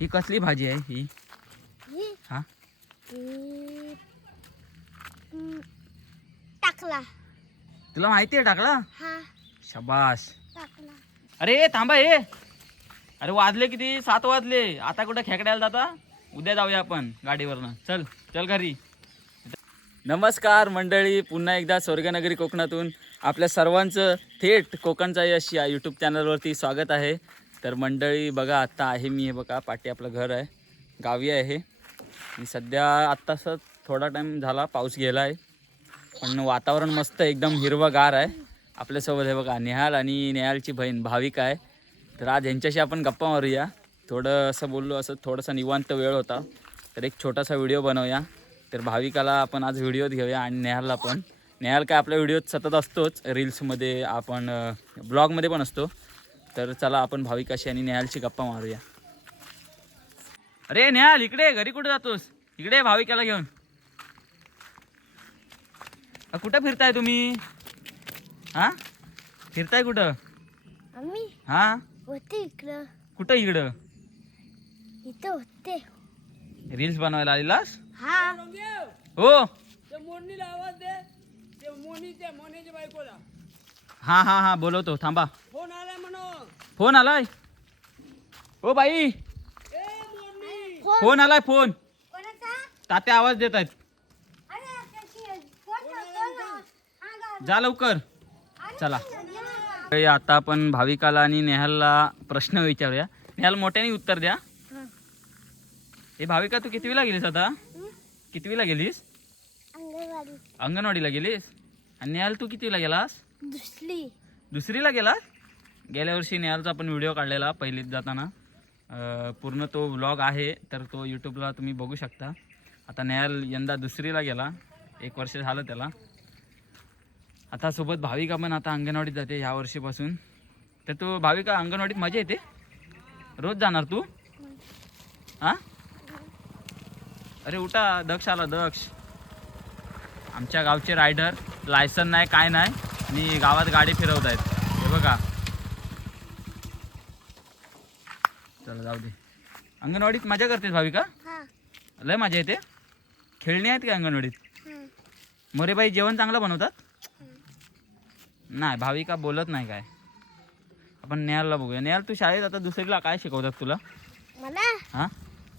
ही कसली भाजी आहे ही? हा टाकला. तुला माहिती आहे टाकला? हा शाबास. टाकला. अरे थांबा हे. अरे वाजले किती? 7 वाजले. आता कुठं खेकड्याला जाता? उद्या जाऊया आपण गाडीवरनं. चल चल घरी. नमस्कार मंडळी, पुन्हा एकदा स्वर्गनगरी कोकणातून आपल्या सर्वांचं थेट कोकणचा यश या यूट्यूब चॅनलवरती स्वागत आहे. तर मंडळी बघा, आत्ता आहे मी, हे बघा पाठी आपलं घर आहे, गावी आहे आणि सध्या आत्ताच थोडा टाईम झाला पाऊस गेला आहे, पण वातावरण मस्त एकदम हिरवंगार आहे. आपल्यासोबत हे बघा नेहाल आणि नेहालची बहीण भाविका आहे. तर आज यांच्याशी आपण गप्पा मारूया. थोडं असं बोललो, असं थोडासा निवांत वेळ होता तर एक छोटासा व्हिडिओ बनवूया. तर भाविकाला आपण आज व्हिडिओत घेऊया आणि नेहालला पण. नेहाल काय आपल्या व्हिडिओत सतत असतोच, रील्समध्ये, आपण ब्लॉगमध्ये पण असतो. तर चला आपण भाविकाशी आणि नेहालची गप्पा मारूया. अरे नेहाल इकडे, घरी कुठे जातोस? इकडे भाविकाला घेऊन. कुठं फिरताय तुम्ही? हा फिरताय कुठं? आम्ही हा होते इकडं. कुठं इकडं? इथं होते. रील्स बनवायला आलेलास? हा. हो. आवाज दे. ते मोनीच्या बायकोला हा हा हा बोलवतो, थांबा. फोन आलाय म्हणून. फोन आलाय? ओ बाई, फोन आलाय, फोन. कोणाचा? तात्या आवाज देत आहेत, अरे त्याची फोन जा लवकर. चला आता आपण भाविकाला आणि नेहालला प्रश्न विचारूया. नेहाल मोठ्याने उत्तर द्या. हे भाविका, तू कितवीला गेलीस आता? कितवीला गेलीस? अंगणवाडी. अंगणवाडीला गेलीस? आणि नेहाल तू कितवीला गेलास? दुसरीला गेलास? गेल्या वर्षी नेहालचा आपण व्हिडिओ काढलेला पहिलीत जाताना, पूर्ण तो व्लॉग आहे, तर तो यूट्यूबला तुम्ही बघू शकता. आता नेहाल यंदा दुसरीला गेला, 1 वर्ष झालं त्याला. आता सोबत भाविका पण आता अंगणवाडीत जाते ह्या वर्षीपासून. तर तू भाविका, अंगणवाडीत मजा येते? रोज जाणार तू? हां? अरे उठा, दक्ष आला, दक्ष. आमच्या गावचे रायडर, लायसन नाही काय नाही आणि गावात गाडी फिरवत आहेत, हे बघा. चला जाऊ दे. अंगणवाडीत मजा करतेस भाविका? लय मजा येते. खेळणी आहेत का अंगणवाडीत? मोरेबाई जेवण चांगलं बनवतात? नाही, भाविका बोलत नाही काय. आपण नेहालला बघूया. नेहाल, तू शाळेत आता दुसरीला काय शिकवतात तुला? मला हां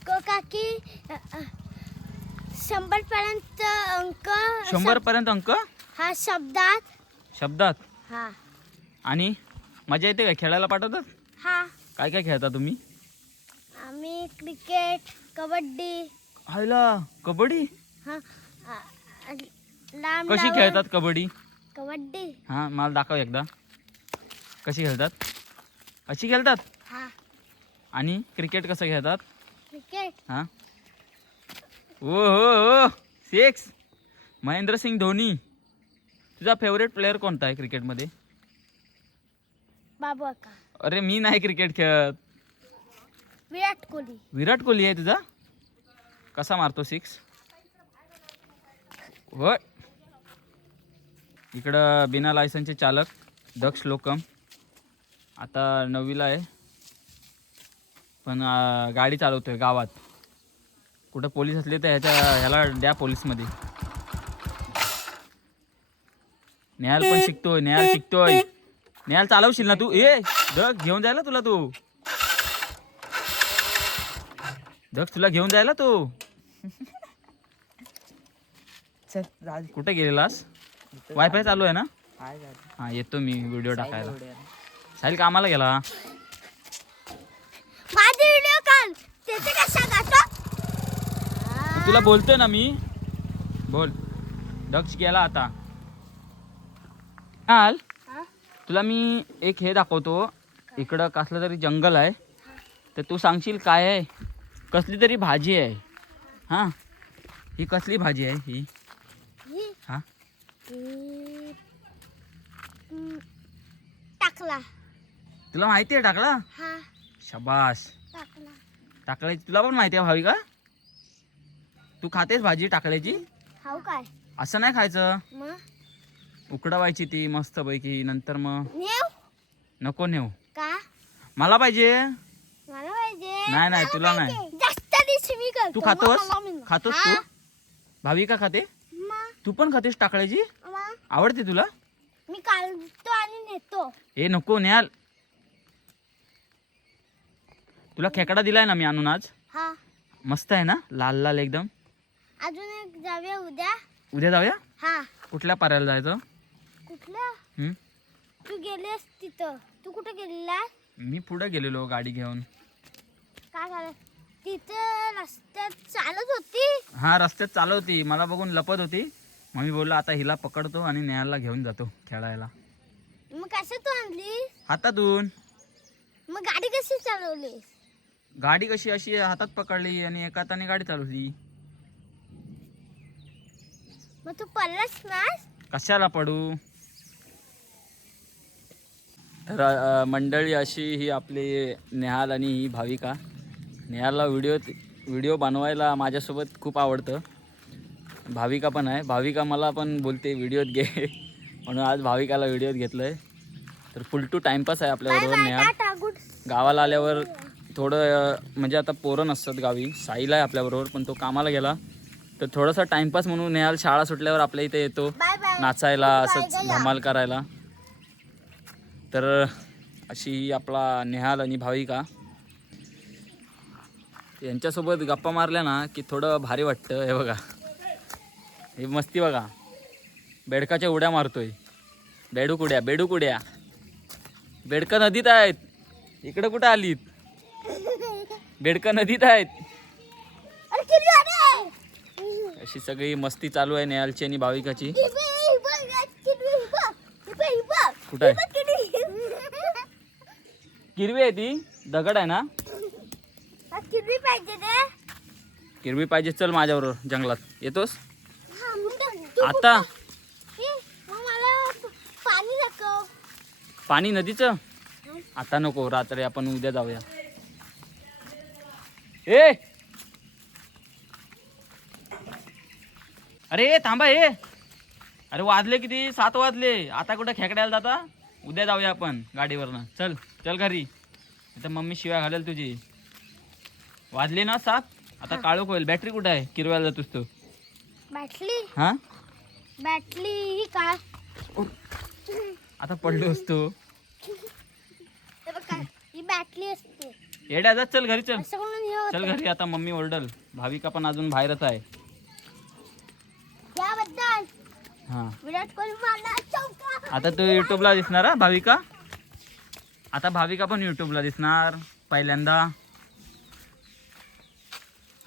काकी 100 पर्यंत अंक. 100 पर्यंत अंक? हा शब्दात. हा. आणि मजा येते काय? खेळायला पाठवतात? हा. काय काय खेळता तुम्ही? आम्ही क्रिकेट, कबड्डी. हायला, कबड्डी? हा. लांब कशी खेळतात कबड्डी? कबड्डी. हां, मला दाखव एकदा. कशी खेळतात? अशी खेळतात? हा. आणि क्रिकेट कसं खेळतात? क्रिकेट. हां. ओ हो हो, 6. महेंद्रसिंग धोनी. तुझा फेवरेट प्लेअर कोणता आहे क्रिकेटमध्ये? बाबू अक्का. अरे मी नाही क्रिकेट खेळत. विराट कोहली. विराट कोहली आहे तुझा? कसा मारतो 6? होय. इकडं बिना लायसनचे चालक दक्ष लोकम, आता 9वीला आहे, पण गाडी चालवतोय गावात. कुठं पोलीस असले तर ह्याला द्या पोलीसमध्ये. नेहाल पण शिकतोय, नेहाल चालवशील ना तू? दक्ष घेऊन जायला तुला, तू दक्ष तुला घेऊन जायला तू. कुठे गेलेलास? वायफाय चालू आहे ना? हा, येतो मी व्हिडिओ टाकायला. साहिल कामाला गेला. माझे व्हिडिओ काढ. त्याचे कशा गातो? तुला बोलतोय ना मी, बोल. दक्ष गेला आता. हाल, तुला मी एक हे दाखवतो. इकडं कसलं तरी जंगल आहे, तर तू सांगशील काय आहे? कसली तरी भाजी आहे. हां, ही कसली भाजी आहे ही? हां, टाकला. तुला माहिती आहे टाकला? हा. शाबास. टाकला. टाकल्याची तुला पण माहिती आहे भाविका? तू खातेस भाजी टाकल्याची? खाऊ काय? असं नाही खायचं, मग उकडवायची ती मस्त पैकी, नंतर मग. नेऊ नको नेऊ, का? मला पाहिजे. मला पाहिजे. नाही नाही तुला नाही. जास्त दिवशी मी करतो. तू खातोस मग मी- खातोस हा. तू भाविका खाते मग- तू पण खातेस टाकळ्याची मग आवडते तुला मी काढतो आणि नेतो. हे नको न्याल तुला खेकडा दिलाय ना मी आणून आज हा मस्त आहे ना लाल लाल एकदम अजून एक जाऊया उद्या. उद्या जाऊया हा कुठल्या पाऱ्याला जायचं कुठलं हम्म? तू गेलेस तिथं. तू कुठे गेलेला मी पुढे गेलेलो गाडी घेऊन काय झालं तिथं रस्त्यात चालत होती. हा रस्त्यात चालवती मला बघून लपत होती मग मी बोललो आता हिला पकडतो आणि नेहाला घेऊन जातो खेळायला मग कसं तू आणली हातातून मग गाडी कशी चालवली. गाडी कशी अशी हातात पकडली आणि एका हाताने गाडी चालवली मग तू पडलास ना. कशाला पडू तर मंडळी अशी ही आपली नेहाल आणि ही भाविका नेहाला व्हिडिओ बनवायला माझ्यासोबत खूप आवडतं भाविका पण आहे भाविका मला पण बोलते व्हिडिओत घे म्हणून आज भाविकाला व्हिडिओत घेतलं आहे तर फुल टू टाईमपास आहे आपल्याबरोबर नेहाल टाटा गुड. गावाला आल्यावर थोडं म्हणजे आता पोरं नसतात गावी साईला आहे आपल्याबरोबर पण तो कामाला गेला तर थोडासा टाईमपास म्हणून नेहाल शाळा सुटल्यावर आपल्या इथे येतो बाय बाय. नाचायला असंच धमाल करायला तर अशी आपला नेहाल आणि भाविका यांच्यासोबत गप्पा मारल्या ना की थोडं भारी वाटतं हे बघा हे मस्ती बघा बेडकाच्या उड्या मारतोय बेडूक उड्या बेडकं नदीत आहेत इकडं कुठं आलीत बेडकं नदीत आहेत अरे किती आले. अशी सगळी मस्ती चालू आहे नेहालची आणि भाविकाची ही बघ, कुठं आहे किरवी आहे ती दगड आहे ना किती पाहिजे ते. किरवी पाहिजे चल माझ्याबरोबर जंगलात येतोस हा, तू- आता मग मला पाणी दाखव. पाणी नदीचं आता नको रात्री आपण उद्या जाऊया ए अरे थांबा ए अरे वाजले किती 7 वाजले आता कुठं खेकड्याला जाता उद्या जाऊया आपण गाडीवरनं चल चल घरी आता मम्मी शिवाय घालेल तुझी वाजले ना 7 आता काळोख होईल बॅटरी कुठं आहे किरवायला जातोस तू बॅटली हा बॅटली ही काय आता पडलो असतो हे बघ काय ही बॅटली असते. येड्या जा चल घरी चल असं म्हणून हे होतं. चल घरी आता मम्मी ओरडल भाविका पण अजून बाहेरच आहे याबद्दल हा विराट कोहली मला चौका. आता तू युट्यूबला दिसणार हा भाविका आता भाविका पण युट्यूबला दिसणार पहिल्यांदा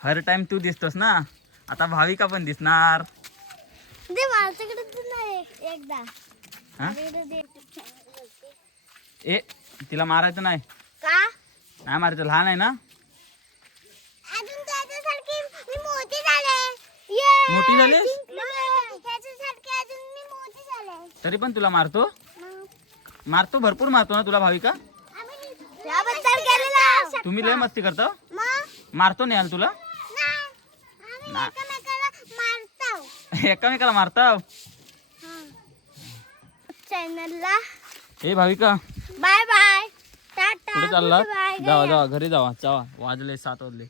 हर टाइम तू दिसतोस ना आता भाविका पण दिसणार दे माझ्याकडे दे ना एकदा. हा माझ्याकडे दे. ए तिला मारायचं नाही का नाही मारायचं लहान आहे ना अजून त्याच्यासारखी मी मोठी झाले. मोठी झालीस? त्याच्यासारखी अजून मी मोठी झाले. तरी पण तुला मारतो मारतो भरपूर मारतो ना तुला भाविका याबद्दल गेलेला. तुम्ही लय मस्ती करतो मग मारतो नाही तुला आम्ही ना. एकमेकाला मारतो. एकामेकाला मारता चॅनलला ए भाविका बाय बाय टाटा. कुठे चालला बाय जावा जावा घरी जावा वाजले 7 वाजले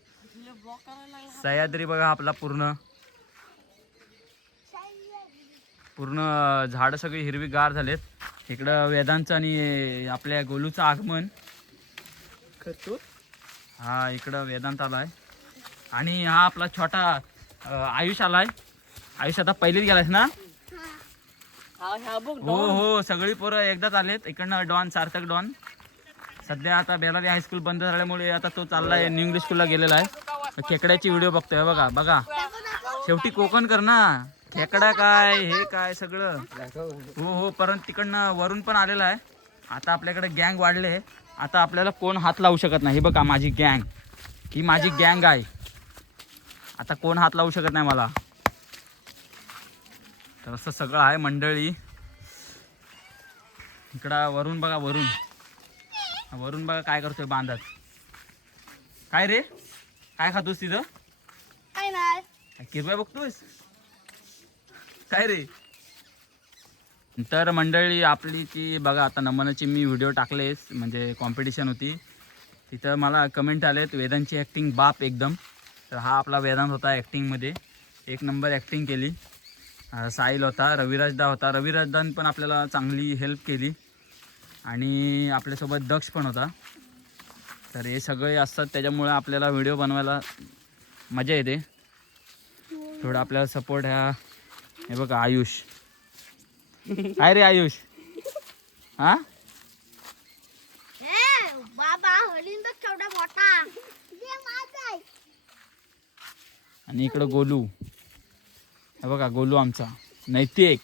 सह्याद्री बघा आपला पूर्ण झाडं सगळी हिरवीगार झालेत इकडं वेदांचं आणि आपल्या गोलूचं आगमन करतो हा इकडं वेदांत आलाय आणि हा आपला छोटा आयुष आलाय आयुष आता पहिलीच गेलायस ना हो हो सगळी पोरं एकदाच आलेत इकडनं डॉन सार्थक डॉन सध्या आता बेलारी हायस्कूल बंद झाल्यामुळे आता तो चाललाय न्यू इंग्लिश स्कूलला गेलेला आहे खेकड्याची व्हिडिओ बघतोय बघा बघा शेवटी कोकण कर ना खेकडा काय हे काय सगळं हो हो परंतु तिकडनं वरून पण आलेला आहे आता आपल्याकडे गँग वाढले आता आपल्याला कोण हात लावू शकत नाही हे बघा माझी गँग ही माझी गँग आहे आता कोण हात लावू शकत नाही मला तर असं सगळं आहे मंडळी इकडं वरून बघा वरून बघा काय करतोय बांधत काय रे काय खातोस तिथं काय नाही. किरव्या बघतोयस काय रे तर मंडळी आपली ती बघा आता नमनाची मी व्हिडिओ टाकलेस म्हणजे कॉम्पिटिशन होती तिथं मला कमेंट आलेत वेदांची ॲक्टिंग बाप एकदम. तर हा आपला वेदांत होता ॲक्टिंगमध्ये, एक नंबर ॲक्टिंग केली. साहिल होता, रविराजदा होता, रविराजदान पण आपल्याला चांगली हेल्प केली आणि आपल्यासोबत दक्ष पण होता. तर हे सगळे असतात त्याच्यामुळे आपल्याला व्हिडिओ बनवायला मजा येते. थोडं आपल्याला सपोर्ट हे बघा आयुष. काय रे आयुष? हा बाबा हरिण बघ केवढा मोठा. ते माझा आहे. आणि इकडं गोलू. हे बघा गोलू आमचा नैतिक.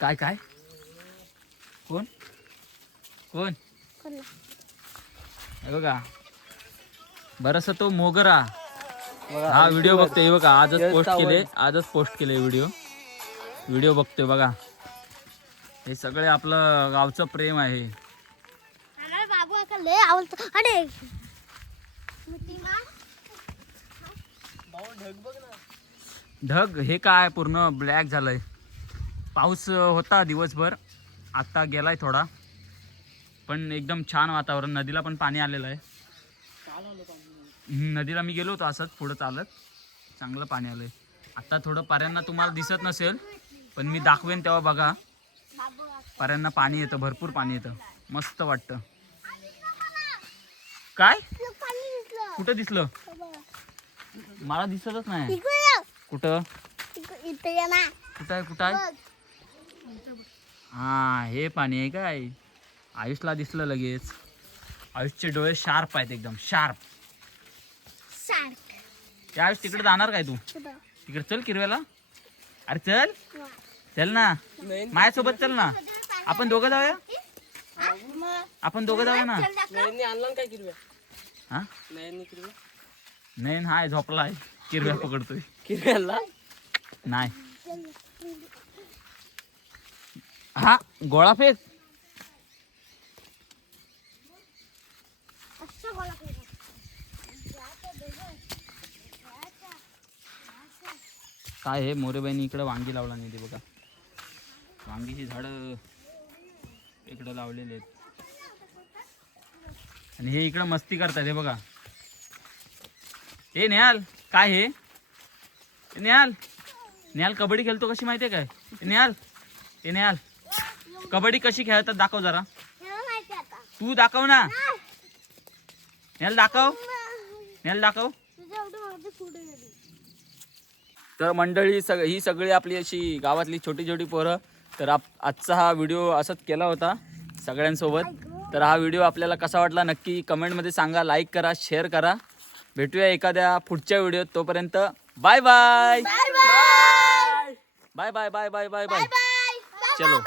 काय काय कोण कोण हे बघा बरंच तो मोगरा. हा व्हिडिओ बघतोय बघा, आजच पोस्ट केले व्हिडिओ बघतोय बघा. हे सगळे आपलं गावचं प्रेम आहे. अरे बाबू आता लय आवडतं. अरे ढग हे काय पूर्ण ब्लॅक झालंय. पाऊस होता दिवसभर, आता गेलाय थोडा, पण एकदम छान वातावरण. नदीला पण पाणी आलेलं आहे. नदीला मी गेलो होतो असंच पुढं चालत, चांगलं पाणी आलंय. आता थोडं पाऱ्यांना तुम्हाला दिसत नसेल, पण मी दाखवेन तेव्हा बघा. पाऱ्यांना पाणी येतं, भरपूर पाणी येतं, मस्त वाटतं. काय कुठं दिसलं? मला दिसतच नाही. कुठं कुठं आहे? हा हे पाणी आहे काय? आयुषला दिसलं लगेच. आयुषचे डोळे शार्प आहेत, एकदम शार्प. त्या आयुष तिकडे जाणार काय तू? तिकडे चल किरव्याला. अरे चल चल ना, माझ्यासोबत चल ना. आपण दोघं जाऊया ना. हा नयन हाय झोपलाय, किरव्या पकडतोय. किरव्याला नाही हा गोळा फेक. काय हे मोरेबाईनी इकडे वांगी लावला नाही ते बघा. वांगीची झाडं इकडे लावलेले आहेत आणि हे इकडं मस्ती करतात. हे बघा. हे नेहाल काय हे नेहाल कबड्डी खेळतो कशी माहितीये काय? नेहाल कबड्डी कशी खेळतात दाखव जरा. तू दाखव ना. नेहाल दाखव. तर मंडळी ही सगळी आपली अशी गावातली छोटी छोटी पोरं. तर आजचा हा व्हिडिओ असाच केला होता सगळ्यांसोबत. तर हा व्हिडिओ आपल्याला कसा वाटला नक्की कमेंटमध्ये सांगा, लाईक करा, शेअर करा. भेटूया एखाद्या पुढच्या व्हिडिओत. तोपर्यंत bye bye. Bye bye bye bye bye bye. चलो.